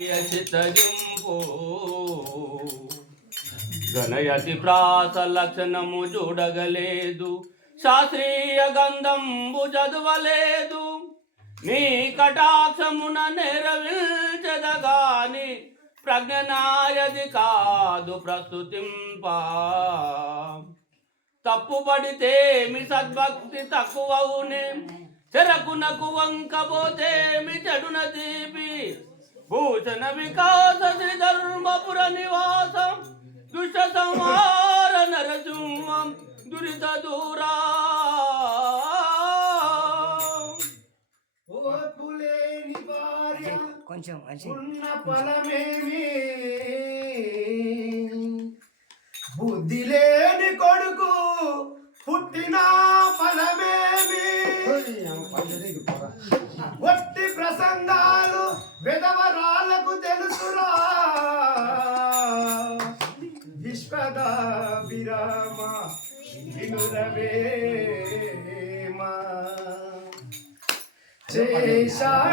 చిత్తజింపు గణయతి ప్రాస లక్షణము చూడగలేదు. శాస్త్రీయ గంధంబు చదవలేదు. నీ కటాక్షమున నెరవేర్చదగాని ప్రజ్ఞనాయది కాదు ప్రస్తుతింప. తప్పుపడితే మీ సద్భక్తి తక్కువవునే చెరకునకు వంకపోతే మీ చెడున దీపి భూషణ వికాస శ్రీ ధర్మపుర నివాసం దుష్ట సంహార నరసింహం దురిత దూరా. కొంచెం ఉన్న ఫలమేమి? బుద్ధి లేని కొడుకు పుట్టిన ఫలమేమి? ఒట్టి ప్రసంగాలు విధవరాలకు విశ్వద విరామ వినురవేమ చేశాడు